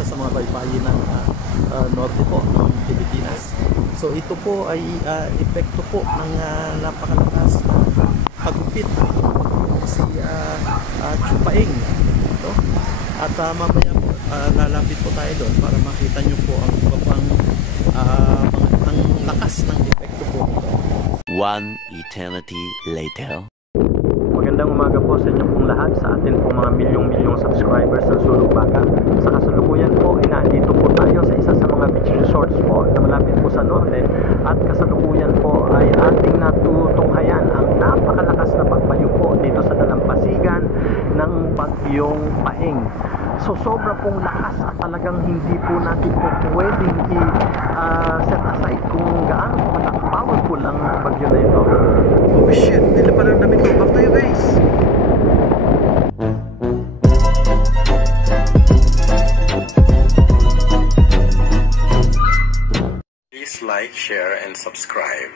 isa sa mga baybayin ng norte po ng Pilipinas. So ito po ay epekto po ng napakalakas na hagupit si Chupaing. Ito. At mamaya po lalapit po tayo doon para makita nyo po ang ibang ang lakas ng epekto po. One eternity later. Magandang umaga po sa inyo pong lahat, sa atin pong mga milyong-milyong subscribers ng Sulog Baka. Sa kasalukuyan po, nandito po tayo sa isa sa mga beach resorts po na malapit po sa norte, at kasalukuyan po ay ating natutunghayan ang napakalakas na pagbayo po dito sa dalampasigan ng Bagyong Paeng. So sobra pong lakas at talagang hindi po natin po pwedeng i-set aside kung gaano po powerful ang bagyo na ito. Oh shit, nila pala ang damit ko. Back to you guys! Please like, share, and subscribe.